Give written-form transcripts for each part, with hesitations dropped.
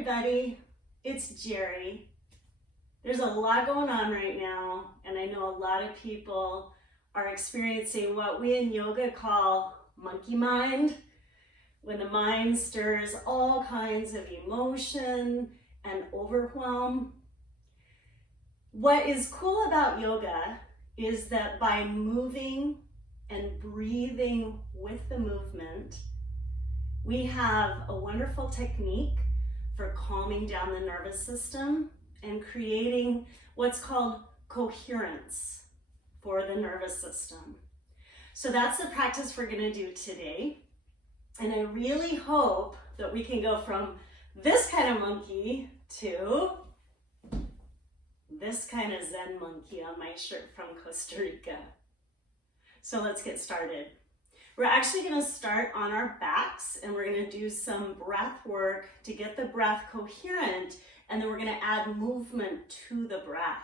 everybody, it's Jerry. There's a lot going on right now, and I know a lot of people are experiencing what we in yoga call monkey mind, when the mind stirs all kinds of emotion and overwhelm. What is cool about yoga is that by moving and breathing with the movement, we have a wonderful technique for calming down the nervous system and creating what's called coherence for the nervous system. So that's the practice we're going to do today. And I really hope that we can go from this kind of monkey to this kind of Zen monkey on my shirt from Costa Rica. So let's get started. We're actually going to start on our backs, and we're going to do some breath work to get the breath coherent, and then we're going to add movement to the breath.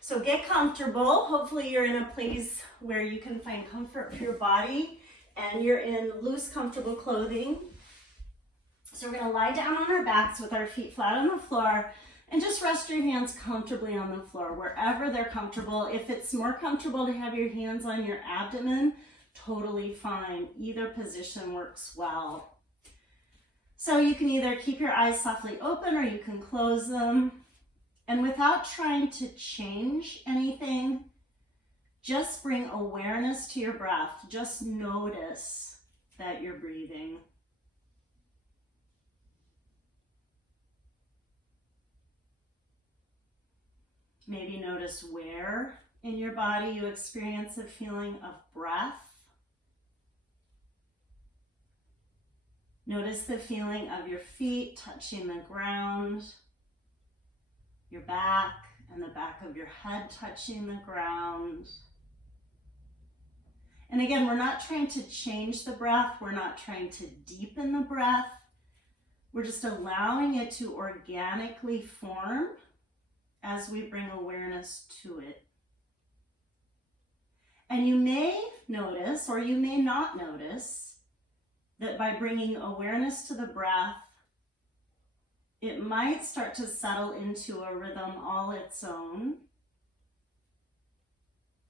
So get comfortable. Hopefully you're in a place where you can find comfort for your body and you're in loose, comfortable clothing. So we're going to lie down on our backs with our feet flat on the floor and just rest your hands comfortably on the floor, wherever they're comfortable. If it's more comfortable to have your hands on your abdomen, totally fine. Either position works well. So you can either keep your eyes softly open or you can close them. And without trying to change anything, just bring awareness to your breath. Just notice that you're breathing. Maybe notice where in your body you experience a feeling of breath. Notice the feeling of your feet touching the ground, your back and the back of your head touching the ground. And again, we're not trying to change the breath. We're not trying to deepen the breath. We're just allowing it to organically form as we bring awareness to it. And you may notice, or you may not notice, that by bringing awareness to the breath, it might start to settle into a rhythm all its own,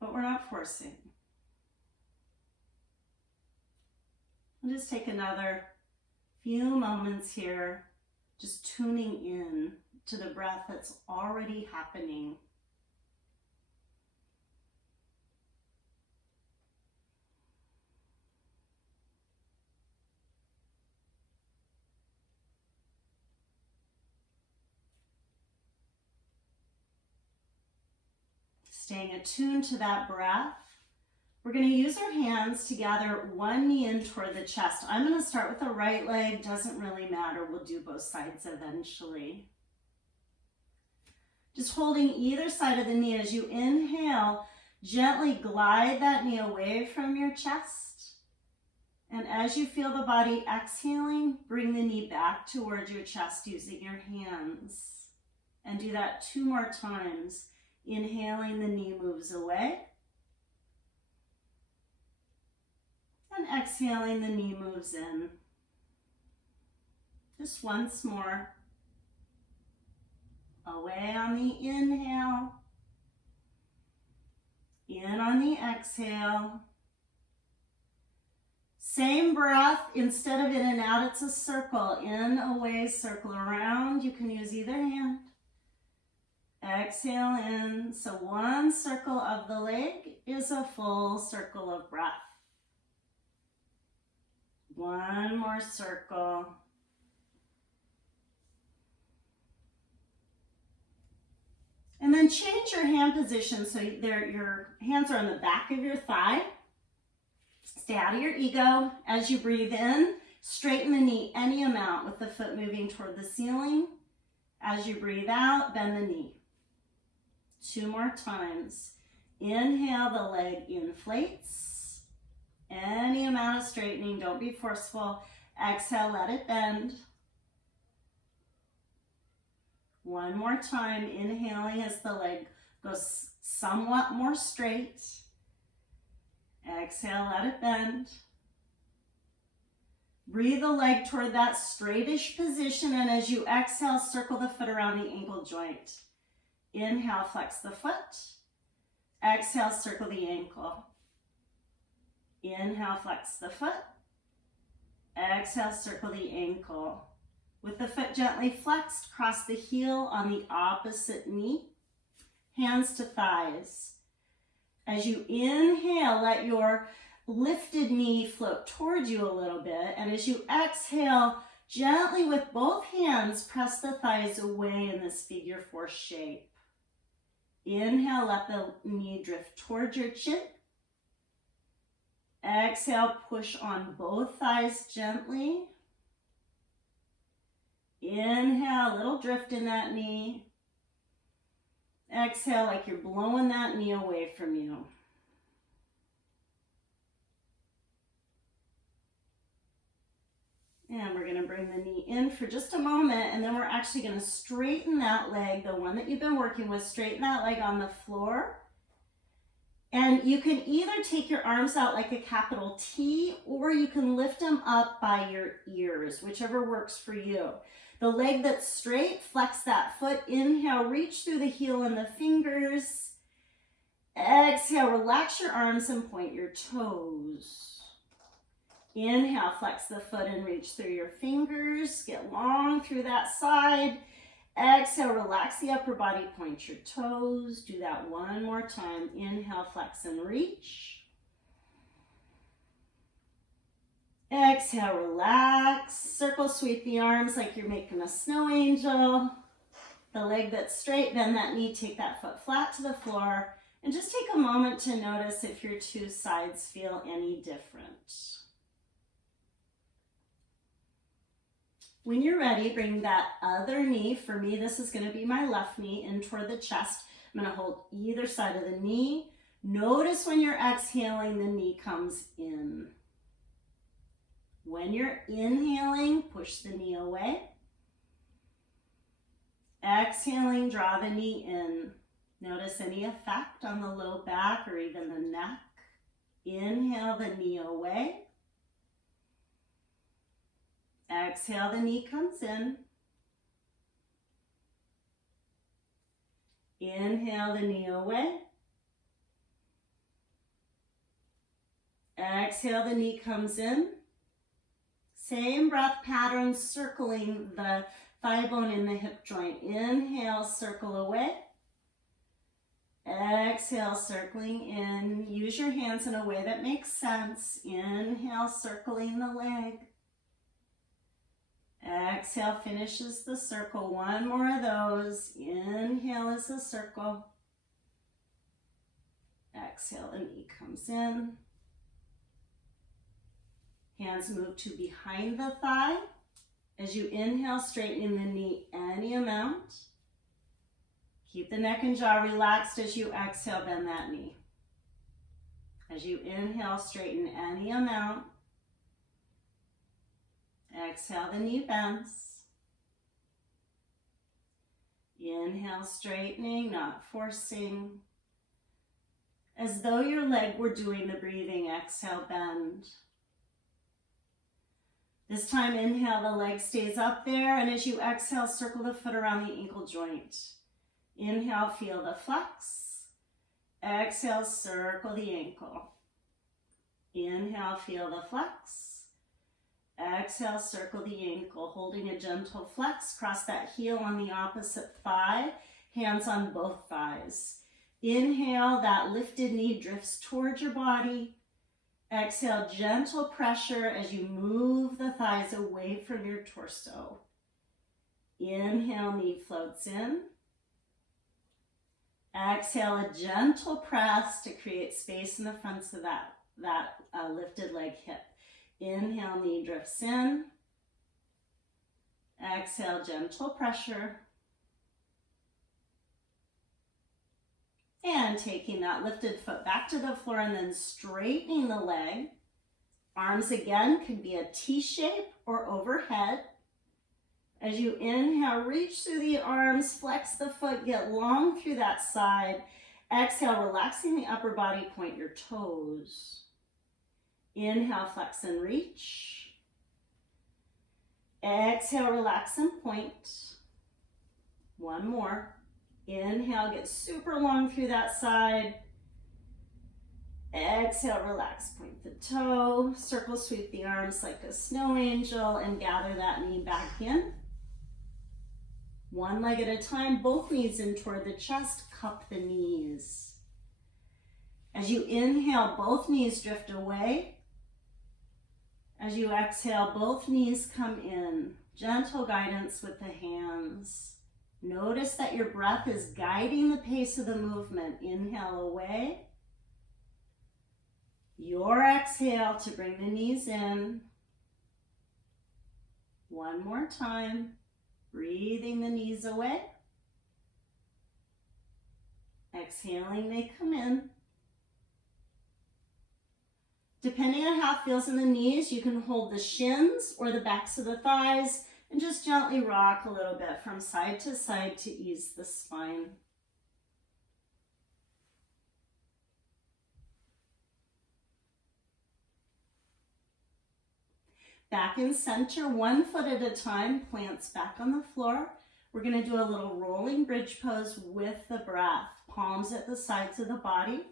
but we're not forcing. We'll just take another few moments here, just tuning in to the breath that's already happening. Staying attuned to that breath. We're going to use our hands to gather one knee in toward the chest. I'm going to start with the right leg. Doesn't really matter. We'll do both sides eventually. Just holding either side of the knee as you inhale, gently glide that knee away from your chest. And as you feel the body exhaling, bring the knee back towards your chest using your hands. And do that 2 more times. Inhaling, the knee moves away. And exhaling, the knee moves in. Just once more. Away on the inhale. In on the exhale. Same breath. Instead of in and out, it's a circle. In, away, circle around. You can use either hand. Exhale in. So one circle of the leg is a full circle of breath. One more circle. And then change your hand position so your hands are on the back of your thigh. Stay out of your ego. As you breathe in, straighten the knee any amount with the foot moving toward the ceiling. As you breathe out, bend the knee. 2 more times. Inhale, the leg inflates. Any amount of straightening, don't be forceful. Exhale, let it bend. 1 more time, inhaling as the leg goes somewhat more straight. Exhale, let it bend. Breathe the leg toward that straightish position, and as you exhale, circle the foot around the ankle joint. Inhale, flex the foot. Exhale, circle the ankle. Inhale, flex the foot. Exhale, circle the ankle. With the foot gently flexed, cross the heel on the opposite knee. Hands to thighs. As you inhale, let your lifted knee float towards you a little bit. And as you exhale, gently with both hands, press the thighs away in this figure four shape. Inhale, let the knee drift towards your chin. Exhale, push on both thighs gently. Inhale, a little drift in that knee. Exhale, like you're blowing that knee away from you. And we're going to bring the knee in for just a moment, and then we're actually going to straighten that leg, the one that you've been working with, straighten that leg on the floor. And you can either take your arms out like a capital T, or you can lift them up by your ears, whichever works for you. The leg that's straight, flex that foot. Inhale, reach through the heel and the fingers. Exhale, relax your arms and point your toes. Inhale, flex the foot and reach through your fingers. Get long through that side. Exhale, relax the upper body, point your toes. Do that one more time. Inhale, flex and reach. Exhale, relax. Circle, sweep the arms like you're making a snow angel. The leg that's straight, bend that knee, take that foot flat to the floor. And just take a moment to notice if your two sides feel any different. When you're ready, bring that other knee. For me, this is going to be my left knee in toward the chest. I'm going to hold either side of the knee. Notice when you're exhaling, the knee comes in. When you're inhaling, push the knee away. Exhaling, draw the knee in. Notice any effect on the low back or even the neck. Inhale the knee away. Exhale, the knee comes in. Inhale the knee away. Exhale, the knee comes in. Same breath pattern, circling the thigh bone in the hip joint. Inhale, circle away. Exhale, circling in. Use your hands in a way that makes sense. Inhale, circling the leg. Exhale, finishes the circle. One more of those. Inhale is a circle. Exhale, the knee comes in. Hands move to behind the thigh. As you inhale, straightening the knee any amount. Keep the neck and jaw relaxed. As you exhale, bend that knee. As you inhale, straighten any amount. Exhale, the knee bends. Inhale, straightening, not forcing. As though your leg were doing the breathing, exhale, bend. This time, inhale, the leg stays up there, and as you exhale, circle the foot around the ankle joint. Inhale, feel the flex. Exhale, circle the ankle. Inhale, feel the flex. Exhale, circle the ankle, holding a gentle flex. Cross that heel on the opposite thigh, hands on both thighs. Inhale, that lifted knee drifts towards your body. Exhale, gentle pressure as you move the thighs away from your torso. Inhale, knee floats in. Exhale, a gentle press to create space in the fronts of that lifted leg hip. Inhale, knee drifts in. Exhale, gentle pressure. And taking that lifted foot back to the floor and then straightening the leg. Arms again could be a T shape or overhead. As you inhale, reach through the arms, flex the foot, get long through that side. Exhale, relaxing the upper body, point your toes. Inhale, flex and reach. Exhale, relax and point. One more. Inhale, get super long through that side. Exhale, relax, point the toe. Circle sweep the arms like a snow angel and gather that knee back in. One leg at a time, both knees in toward the chest, cup the knees. As you inhale, both knees drift away. As you exhale, both knees come in. Gentle guidance with the hands. Notice that your breath is guiding the pace of the movement. Inhale away. Your exhale to bring the knees in. One more time. Breathing the knees away. Exhaling, they come in. Depending on how it feels in the knees, you can hold the shins or the backs of the thighs and just gently rock a little bit from side to side to ease the spine. Back in center, 1 foot at a time, plants back on the floor. We're going to do a little rolling bridge pose with the breath. Palms at the sides of the body.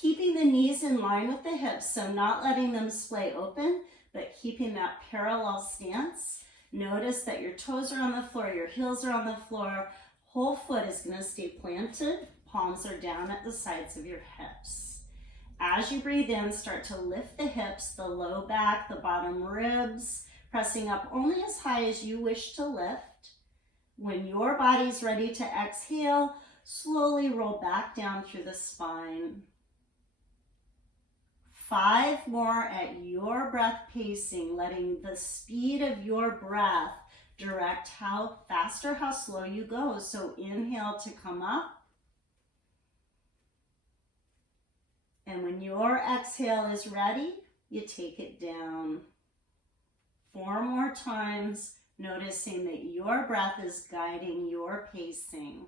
Keeping the knees in line with the hips, so not letting them splay open, but keeping that parallel stance. Notice that your toes are on the floor, your heels are on the floor. Whole foot is going to stay planted. Palms are down at the sides of your hips. As you breathe in, start to lift the hips, the low back, the bottom ribs, pressing up only as high as you wish to lift. When your body's ready to exhale, slowly roll back down through the spine. 5 more at your breath pacing, letting the speed of your breath direct how fast or how slow you go. So inhale to come up. And when your exhale is ready, you take it down. 4 more times, noticing that your breath is guiding your pacing.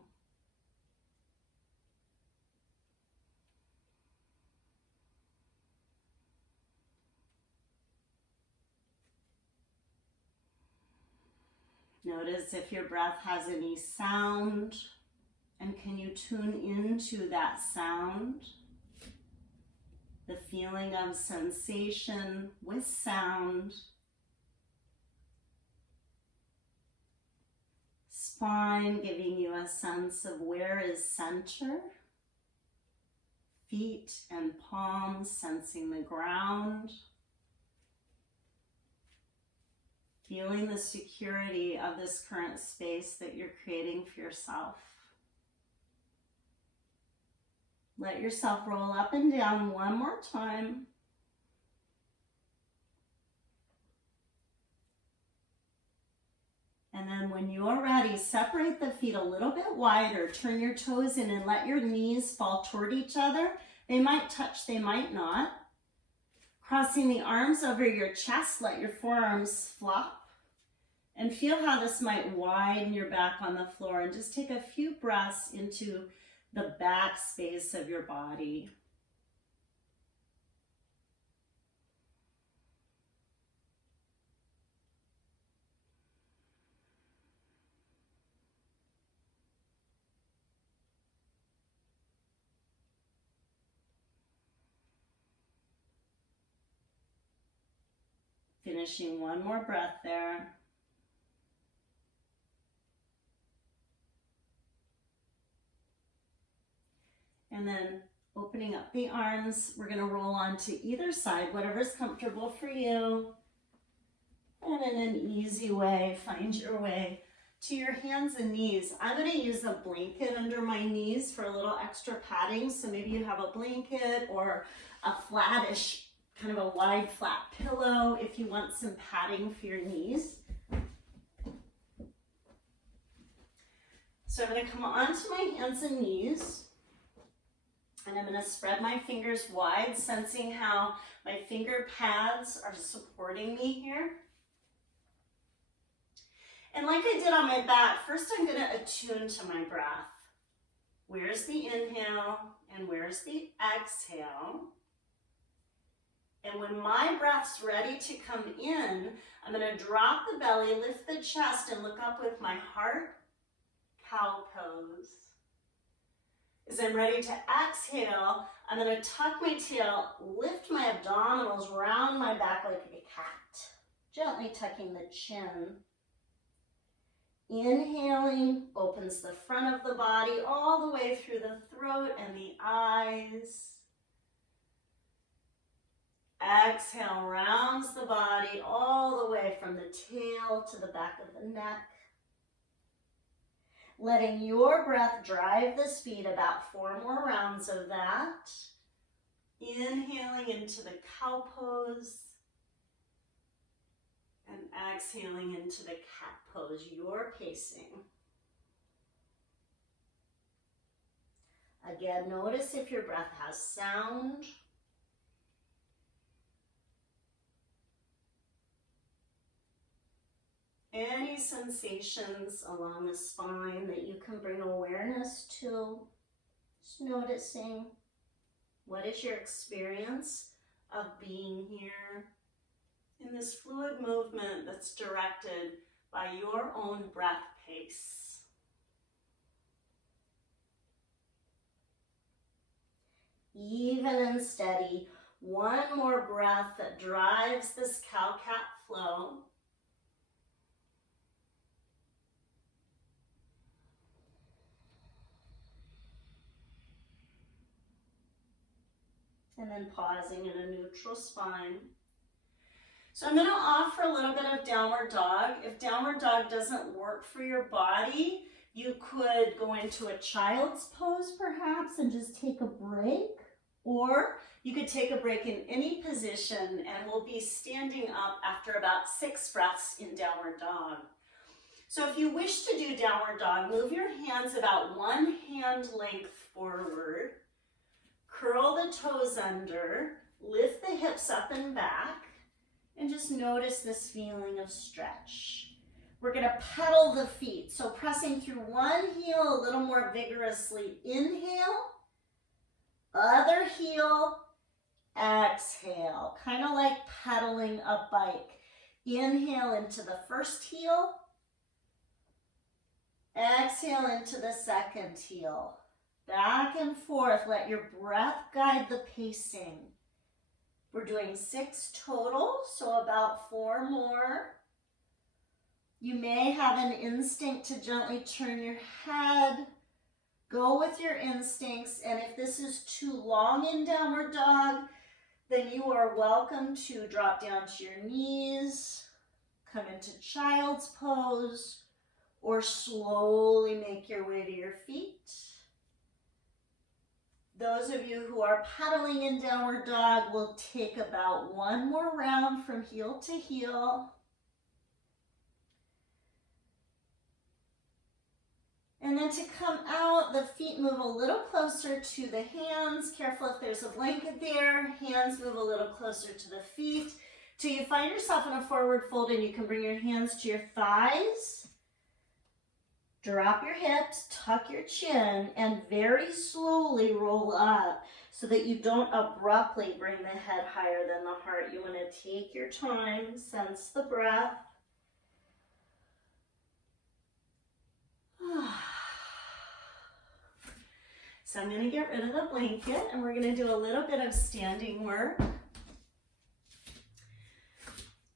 Notice if your breath has any sound, and can you tune into that sound? The feeling of sensation with sound. Spine giving you a sense of where is center. Feet and palms sensing the ground. Feeling the security of this current space that you're creating for yourself. Let yourself roll up and down 1 more time. And then when you're ready, separate the feet a little bit wider. Turn your toes in and let your knees fall toward each other. They might touch, they might not. Crossing the arms over your chest, let your forearms flop. And feel how this might widen your back on the floor. And just take a few breaths into the back space of your body. Finishing 1 more breath there. And then opening up the arms, we're going to roll onto either side, whatever's comfortable for you. And in an easy way, find your way to your hands and knees. I'm going to use a blanket under my knees for a little extra padding. So maybe you have a blanket or a flattish, kind of a wide flat pillow if you want some padding for your knees. So I'm going to come onto my hands and knees. And I'm going to spread my fingers wide, sensing how my finger pads are supporting me here. And like I did on my back, first I'm going to attune to my breath. Where's the inhale and where's the exhale? And when my breath's ready to come in, I'm going to drop the belly, lift the chest, and look up with my heart, cow pose. As I'm ready to exhale, I'm going to tuck my tail, lift my abdominals, round my back like a cat, gently tucking the chin. Inhaling opens the front of the body all the way through the throat and the eyes. Exhale, rounds the body all the way from the tail to the back of the neck. Letting your breath drive the speed, about 4 more rounds of that. Inhaling into the cow pose. And exhaling into the cat pose, your pacing. Again, notice if your breath has sound. Any sensations along the spine that you can bring awareness to. Just noticing, what is your experience of being here in this fluid movement that's directed by your own breath pace. Even and steady, one more breath that drives this cow-cat flow. And then pausing in a neutral spine. So I'm going to offer a little bit of downward dog. If downward dog doesn't work for your body, you could go into a child's pose perhaps and just take a break. Or you could take a break in any position, and we'll be standing up after about 6 breaths in downward dog. So if you wish to do downward dog, move your hands about 1 hand length forward. Curl the toes under, lift the hips up and back, and just notice this feeling of stretch. We're going to pedal the feet, so pressing through one heel a little more vigorously. Inhale, other heel, exhale, kind of like pedaling a bike. Inhale into the first heel, exhale into the second heel. Back and forth, let your breath guide the pacing. We're doing 6 total, so about 4 more. You may have an instinct to gently turn your head. Go with your instincts, and if this is too long in downward dog, then you are welcome to drop down to your knees, come into child's pose, or slowly make your way to your feet. Those of you who are pedaling in downward dog will take about 1 more round from heel to heel. And then to come out, the feet move a little closer to the hands. Careful if there's a blanket there. Hands move a little closer to the feet. Till you find yourself in a forward fold, and you can bring your hands to your thighs. Drop your hips, tuck your chin, and very slowly roll up so that you don't abruptly bring the head higher than the heart. You want to take your time, sense the breath. So I'm going to get rid of the blanket, and we're going to do a little bit of standing work.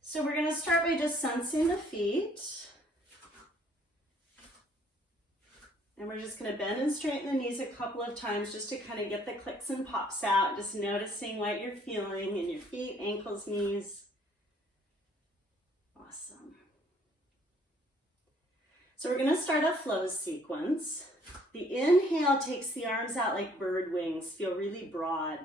So we're going to start by just sensing the feet. And we're just going to bend and straighten the knees a couple of times just to kind of get the clicks and pops out, just noticing what you're feeling in your feet, ankles, knees. Awesome. So we're going to start a flow sequence. The inhale takes the arms out like bird wings, feel really broad.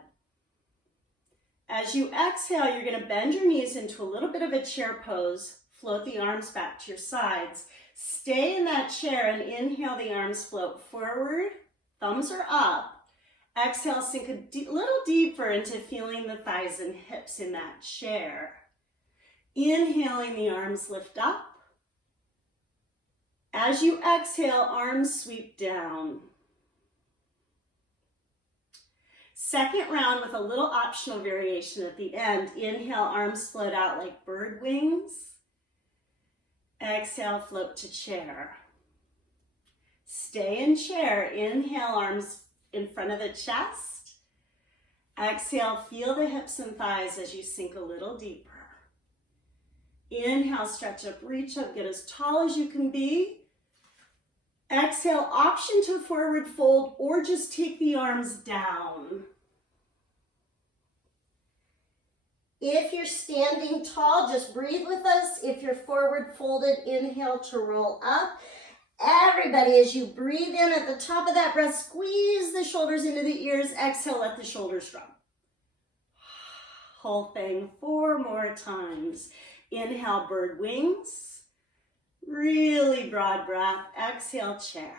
As you exhale, you're going to bend your knees into a little bit of a chair pose, float the arms back to your sides. Stay in that chair and inhale, the arms float forward, thumbs are up. Exhale, sink a little deeper into feeling the thighs and hips in that chair. Inhaling, the arms lift up. As you exhale, arms sweep down. Second round with a little optional variation at the end. Inhale, arms float out like bird wings. Exhale, float to chair. Stay in chair. Inhale, arms in front of the chest. Exhale, feel the hips and thighs as you sink a little deeper. Inhale, stretch up, reach up, get as tall as you can be. Exhale, option to forward fold or just take the arms down. If you're standing tall, just breathe with us. If you're forward folded, inhale to roll up. Everybody, as you breathe in at the top of that breath, squeeze the shoulders into the ears. Exhale, let the shoulders drop. Whole thing 4 more times. Inhale, bird wings. Really broad breath. Exhale, chair.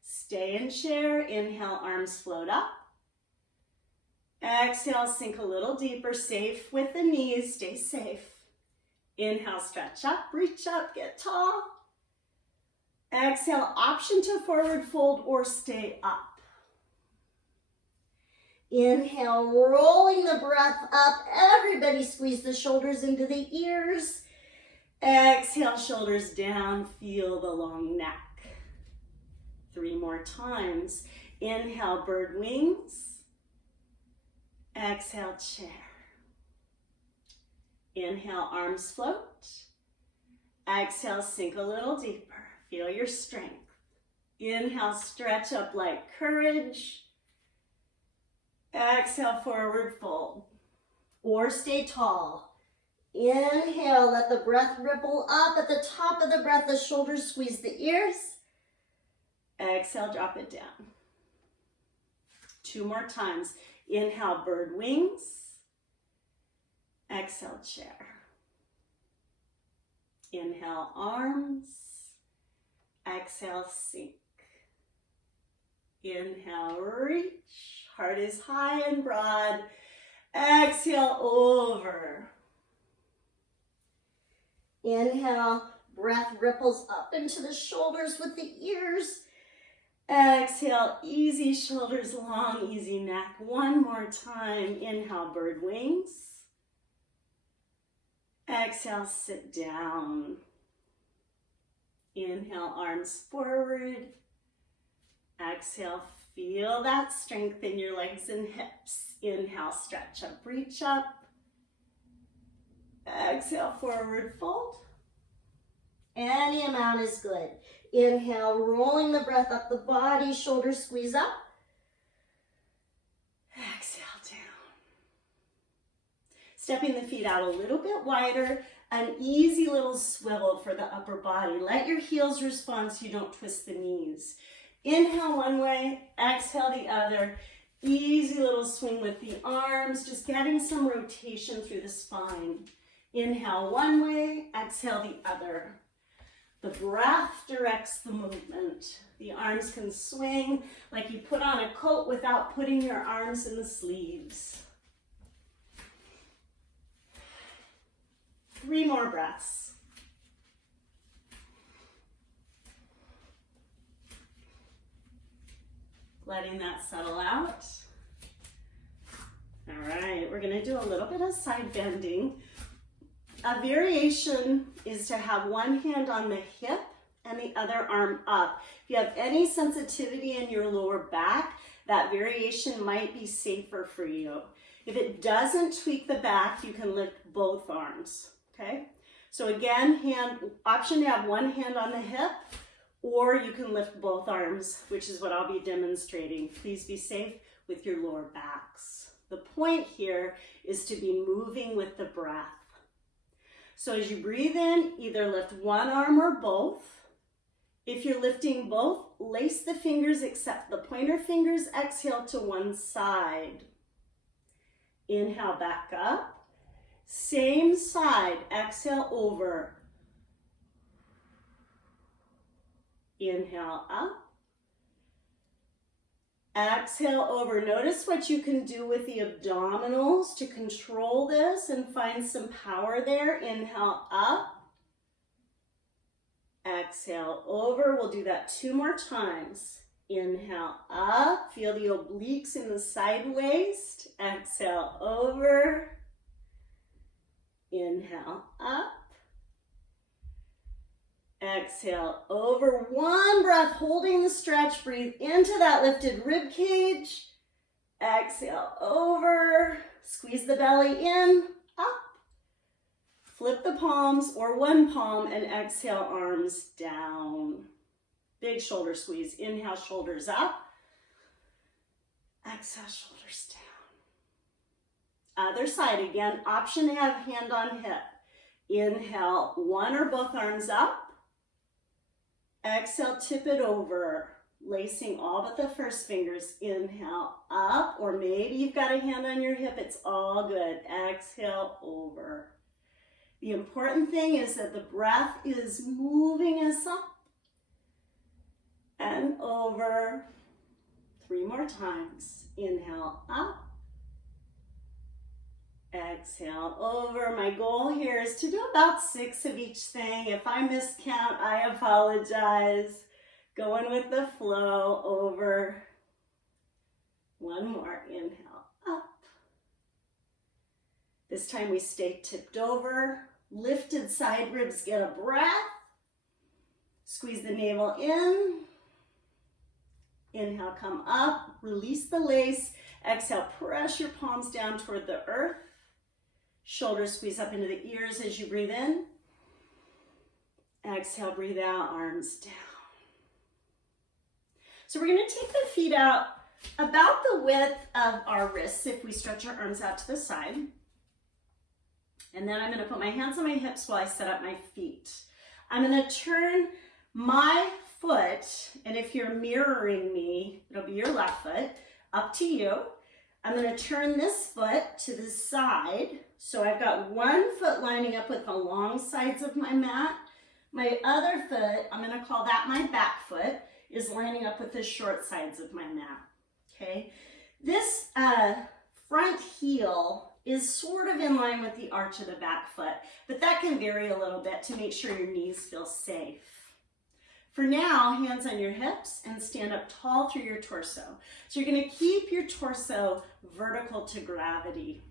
Stay in chair. Inhale, arms float up. Exhale, sink a little deeper. Safe with the knees. Stay safe. Inhale, stretch up, reach up, get tall. Exhale, option to forward fold or stay up. Inhale, rolling the breath up. Everybody squeeze the shoulders into the ears. Exhale, shoulders down. Feel the long neck. 3 more times. Inhale, bird wings. Exhale, chair. Inhale, arms float. Exhale, sink a little deeper. Feel your strength. Inhale, stretch up like courage. Exhale, forward fold. Or stay tall. Inhale, let the breath ripple up. At the top of the breath, the shoulders squeeze the ears. Exhale, drop it down. 2 more times. Inhale, bird wings. Exhale, chair. Inhale, arms. Exhale, sink. Inhale, reach. Heart is high and broad. Exhale, over. Inhale, breath ripples up into the shoulders with the ears. Exhale, easy shoulders long, easy neck. 1 more time. Inhale, bird wings. Exhale, sit down. Inhale, arms forward. Exhale, feel that strength in your legs and hips. Inhale, stretch up, reach up. Exhale, forward fold. Any amount is good. Inhale, rolling the breath up the body, shoulders squeeze up. Exhale down. Stepping the feet out a little bit wider, an easy little swivel for the upper body. Let your heels respond so you don't twist the knees. Inhale one way, exhale the other. Easy little swing with the arms, just getting some rotation through the spine. Inhale one way, exhale the other. The breath directs the movement. The arms can swing like you put on a coat without putting your arms in the sleeves. 3 more breaths. Letting that settle out. All right, we're gonna do a little bit of side bending. A variation is to have one hand on the hip and the other arm up. If you have any sensitivity in your lower back, that variation might be safer for you. If it doesn't tweak the back, you can lift both arms, okay? So again, option to have one hand on the hip, or you can lift both arms, which is what I'll be demonstrating. Please be safe with your lower backs. The point here is to be moving with the breath. So as you breathe in, either lift one arm or both. If you're lifting both, lace the fingers except the pointer fingers. Exhale to one side. Inhale back up. Same side. Exhale over. Inhale up. Exhale over. Notice what you can do with the abdominals to control this and find some power there. Inhale up. Exhale over. We'll do that 2 more times. Inhale up, feel the obliques in the side waist. Exhale over. Inhale up. Exhale over. One breath, holding the stretch. Breathe into that lifted rib cage. Exhale over. Squeeze the belly in, up. Flip the palms or one palm and exhale, arms down. Big shoulder squeeze. Inhale, shoulders up. Exhale, shoulders down. Other side again. Option to have hand on hip. Inhale, one or both arms up. Exhale, tip it over. Lacing all but the first fingers. Inhale, up, or maybe you've got a hand on your hip. It's all good. Exhale, over. The important thing is that the breath is moving us up and over. 3 more times. Inhale, up. Exhale, over. My goal here is to do about 6 of each thing. If I miscount, I apologize. Going with the flow, over. 1 more. Inhale, up. This time we stay tipped over. Lifted side ribs, get a breath. Squeeze the navel in. Inhale, come up. Release the lace. Exhale, press your palms down toward the earth. Shoulders squeeze up into the ears as you breathe in. Exhale, breathe out, arms down. So we're going to take the feet out about the width of our wrists if we stretch our arms out to the side. And then I'm going to put my hands on my hips while I set up my feet. I'm going to turn my foot, and if you're mirroring me, it'll be your left foot, up to you. I'm going to turn this foot to the side. So I've got one foot lining up with the long sides of my mat. My other foot, I'm going to call that my back foot, is lining up with the short sides of my mat. Okay. This front heel is sort of in line with the arch of the back foot, but that can vary a little bit to make sure your knees feel safe. For now, hands on your hips and stand up tall through your torso. So you're going to keep your torso vertical to gravity.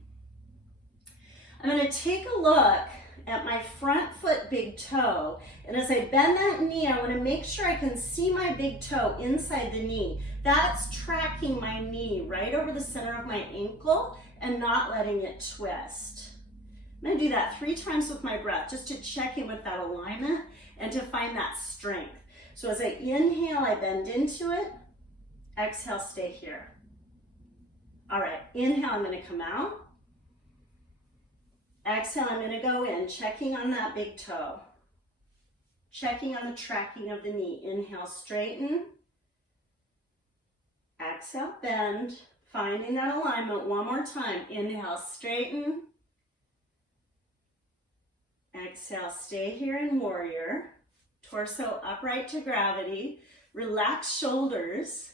I'm going to take a look at my front foot big toe, and as I bend that knee, I want to make sure I can see my big toe inside the knee. That's tracking my knee right over the center of my ankle and not letting it twist. I'm going to do that 3 times with my breath just to check in with that alignment and to find that strength. So as I inhale, I bend into it. Exhale, stay here. All right, inhale, I'm going to come out. Exhale, I'm going to go in, checking on that big toe. Checking on the tracking of the knee. Inhale, straighten. Exhale, bend. Finding that alignment 1 more time. Inhale, straighten. Exhale, stay here in warrior. Torso upright to gravity. Relax shoulders.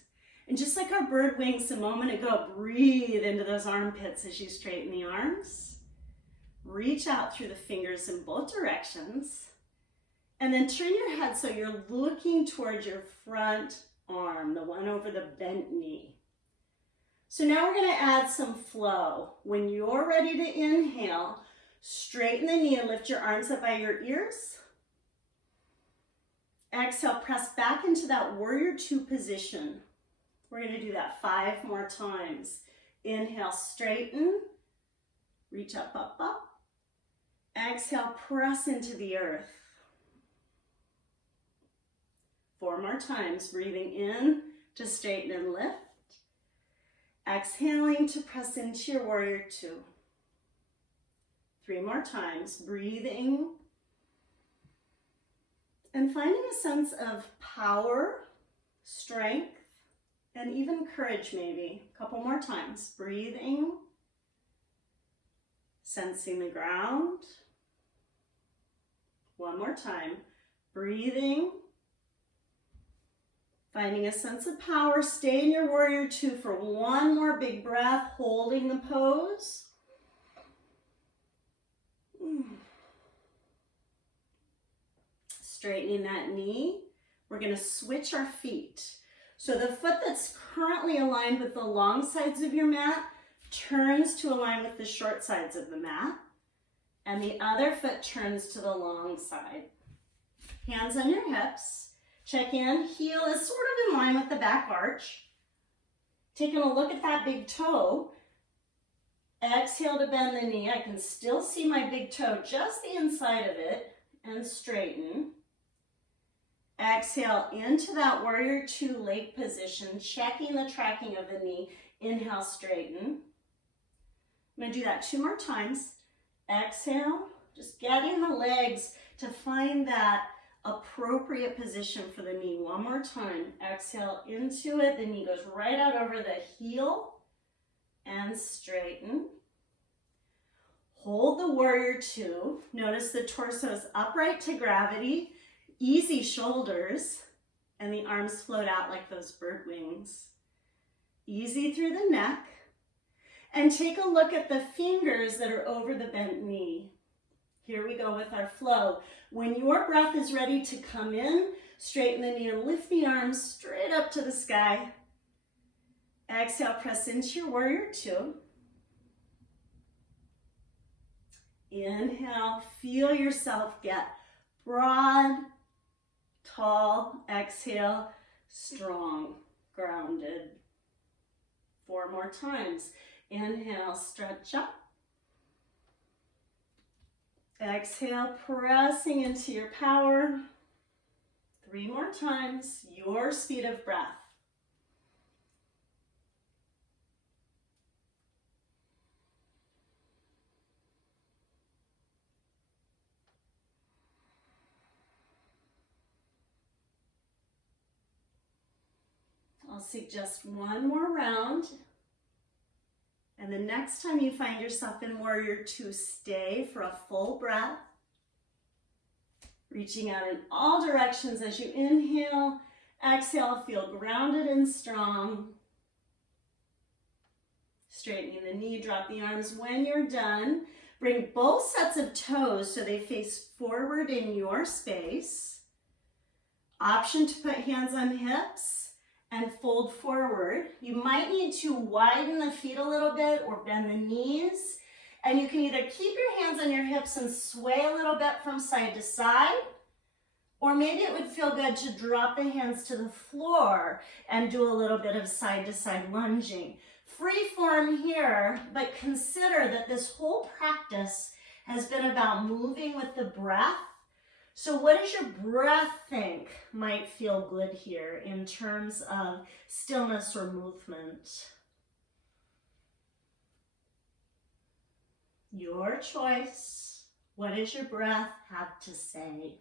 And just like our bird wings a moment ago, breathe into those armpits as you straighten the arms. Reach out through the fingers in both directions. And then turn your head so you're looking towards your front arm, the one over the bent knee. So now we're going to add some flow. When you're ready to inhale, straighten the knee and lift your arms up by your ears. Exhale, press back into that warrior 2 position. We're going to do that 5 more times. Inhale, straighten. Reach up, up, up. Exhale, press into the earth. 4 more times, breathing in to straighten and lift. Exhaling to press into your warrior 2. 3 more times, breathing. And finding a sense of power, strength, and even courage maybe. A couple more times, breathing. Sensing the ground. 1 more time, breathing. Finding a sense of power, stay in your warrior 2 for 1 more big breath, holding the pose. Straightening that knee. We're going to switch our feet. So the foot that's currently aligned with the long sides of your mat turns to align with the short sides of the mat, and the other foot turns to the long side. Hands on your hips. Check in. Heel is sort of in line with the back arch. Taking a look at that big toe. Exhale to bend the knee. I can still see my big toe, just the inside of it, and straighten. Exhale into that warrior two leg position, checking the tracking of the knee. Inhale, straighten. I'm going to do that 2 more times. Exhale, just getting the legs to find that appropriate position for the knee. 1 more time. Exhale into it. The knee goes right out over the heel and straighten. Hold the warrior two. Notice the torso is upright to gravity, easy shoulders, and the arms float out like those bird wings. Easy through the neck. And take a look at the fingers that are over the bent knee. Here we go with our flow. When your breath is ready to come in, straighten the knee and lift the arms straight up to the sky. Exhale, press into your warrior two. Inhale, feel yourself get broad, tall. Exhale, strong, grounded. 4 more times. Inhale, stretch up. Exhale, pressing into your power. 3 more times, your speed of breath. I'll suggest 1 more round. And the next time you find yourself in warrior two, stay for a full breath. Reaching out in all directions as you inhale. Exhale, feel grounded and strong. Straightening the knee, drop the arms when you're done. Bring both sets of toes so they face forward in your space. Option to put hands on hips and fold forward. You might need to widen the feet a little bit or bend the knees. And you can either keep your hands on your hips and sway a little bit from side to side, or maybe it would feel good to drop the hands to the floor and do a little bit of side to side lunging. Free form here, but consider that this whole practice has been about moving with the breath. So what does your breath think might feel good here in terms of stillness or movement? Your choice. What does your breath have to say?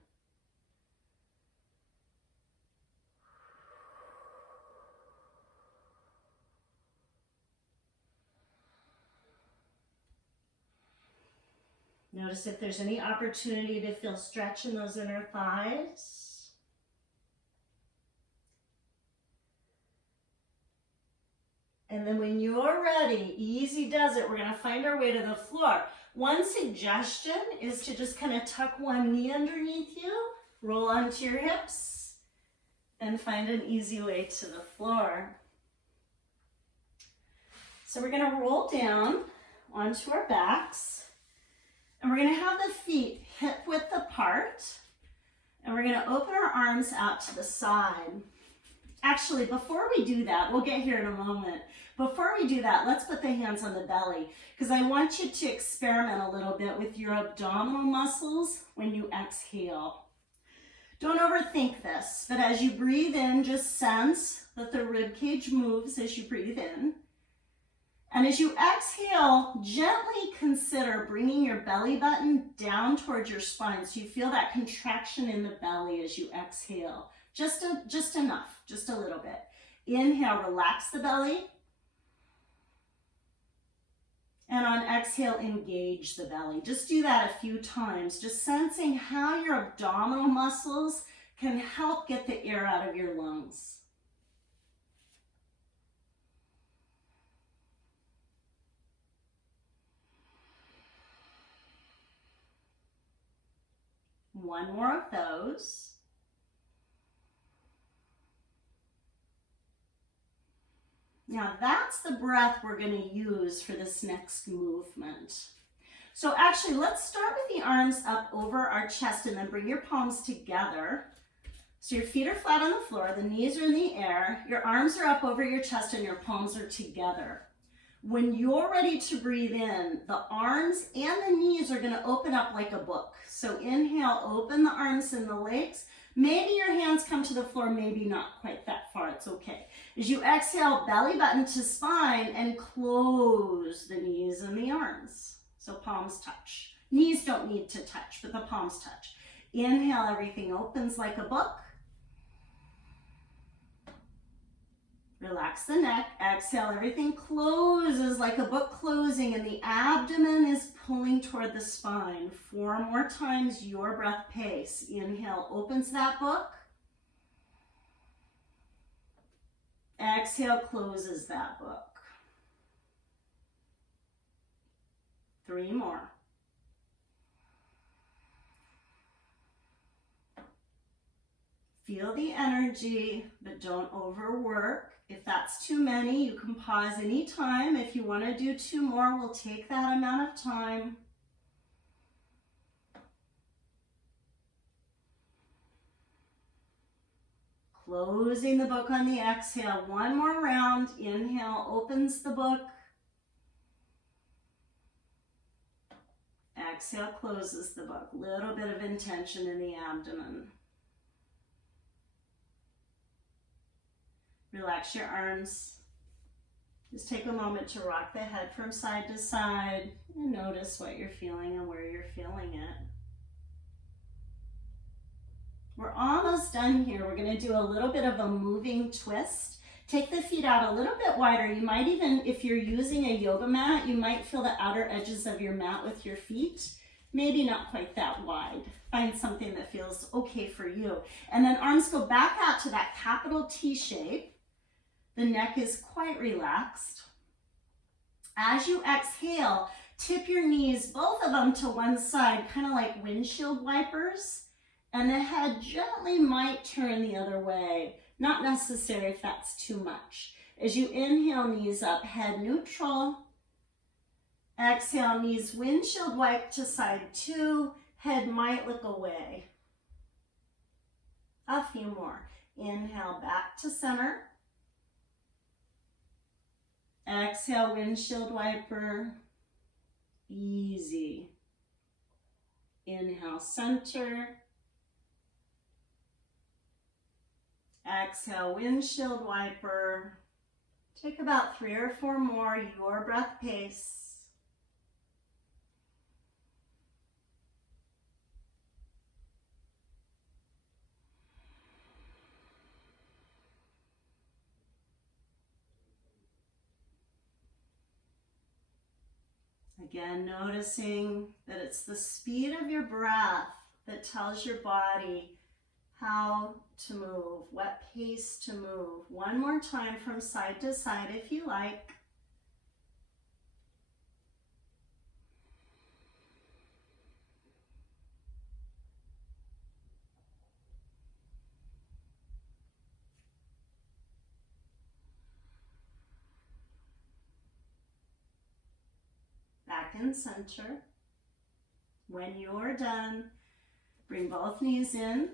Notice if there's any opportunity to feel stretch in those inner thighs. And then when you're ready, easy does it, we're going to find our way to the floor. One suggestion is to just kind of tuck one knee underneath you, roll onto your hips, and find an easy way to the floor. So we're going to roll down onto our backs. And we're going to have the feet hip width apart, and we're going to open our arms out to the side. Actually, before we do that, we'll get here in a moment. Before we do that, let's put the hands on the belly, because I want you to experiment a little bit with your abdominal muscles when you exhale. Don't overthink this, but as you breathe in, just sense that the rib cage moves as you breathe in. And as you exhale, gently consider bringing your belly button down towards your spine so you feel that contraction in the belly as you exhale. Just enough, just a little bit. Inhale, relax the belly. And on exhale, engage the belly. Just do that a few times, just sensing how your abdominal muscles can help get the air out of your lungs. One more of those. Now that's the breath we're going to use for this next movement. So actually, let's start with the arms up over our chest and then bring your palms together. So your feet are flat on the floor, the knees are in the air, your arms are up over your chest and your palms are together. When you're ready to breathe in, the arms and the knees are going to open up like a book. So inhale, open the arms and the legs. Maybe your hands come to the floor, maybe not quite that far, it's okay. As you exhale, belly button to spine and close the knees and the arms. So palms touch. Knees don't need to touch, but the palms touch. Inhale, everything opens like a book. Relax the neck. Exhale, everything closes like a book closing and the abdomen is pulling toward the spine. 4 more times, your breath pace. Inhale, opens that book. Exhale, closes that book. 3 more. Feel the energy, but don't overwork. If that's too many, you can pause anytime. If you want to do 2 more, we'll take that amount of time. Closing the book on the exhale. 1 more round. Inhale, opens the book. Exhale, closes the book. Little bit of intention in the abdomen. Relax your arms. Just take a moment to rock the head from side to side and notice what you're feeling and where you're feeling it. We're almost done here. We're going to do a little bit of a moving twist. Take the feet out a little bit wider. You might even, if you're using a yoga mat, you might feel the outer edges of your mat with your feet. Maybe not quite that wide. Find something that feels okay for you. And then arms go back out to that capital T shape. The neck is quite relaxed. As you exhale, tip your knees, both of them to one side, kind of like windshield wipers, and the head gently might turn the other way. Not necessary if that's too much. As you inhale, knees up, head neutral. Exhale, knees windshield wipe to side 2, head might look away. A few more. Inhale, back to center. Exhale, windshield wiper, easy. Inhale, center. Exhale, windshield wiper. Take about 3 or 4 more, your breath pace. Again, noticing that it's the speed of your breath that tells your body how to move, what pace to move. 1 more time from side to side if you like. Back in center. When you're done, bring both knees in.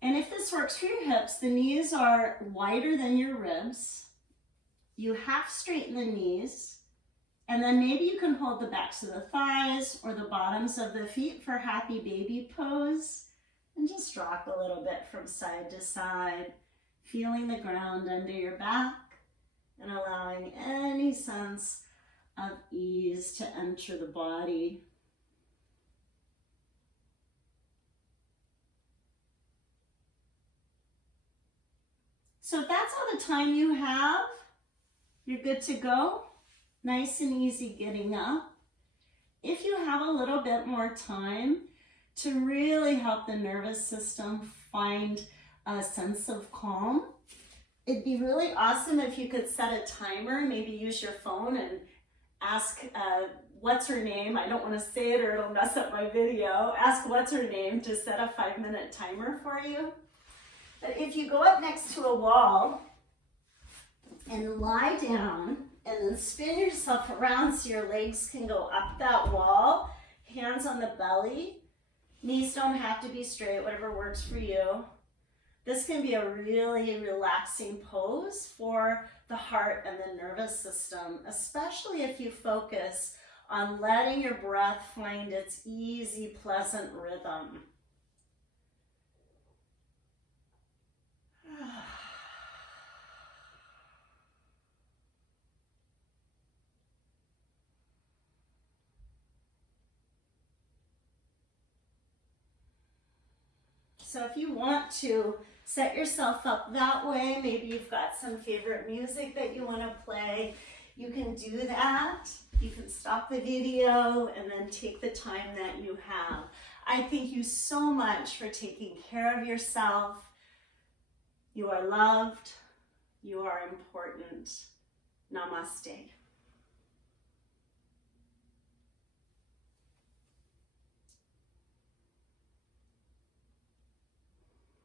And if this works for your hips, the knees are wider than your ribs. You half straighten the knees, and then maybe you can hold the backs of the thighs or the bottoms of the feet for happy baby pose, and just rock a little bit from side to side, feeling the ground under your back and allowing any sense of ease to enter the body. So if that's all the time you have, you're good to go. Nice and easy getting up. If you have a little bit more time to really help the nervous system find a sense of calm, it'd be really awesome if you could set a timer, maybe use your phone and ask what's her name. I don't want to say it or it'll mess up my video. Ask what's her name to set a 5-minute timer for you. But if you go up next to a wall, and lie down and then spin yourself around so your legs can go up that wall, hands on the belly. Knees don't have to be straight, whatever works for you. This can be a really relaxing pose for the heart and the nervous system, especially if you focus on letting your breath find its easy, pleasant rhythm. So if you want to set yourself up that way, maybe you've got some favorite music that you want to play, you can do that. You can stop the video and then take the time that you have. I thank you so much for taking care of yourself. You are loved. You are important. Namaste.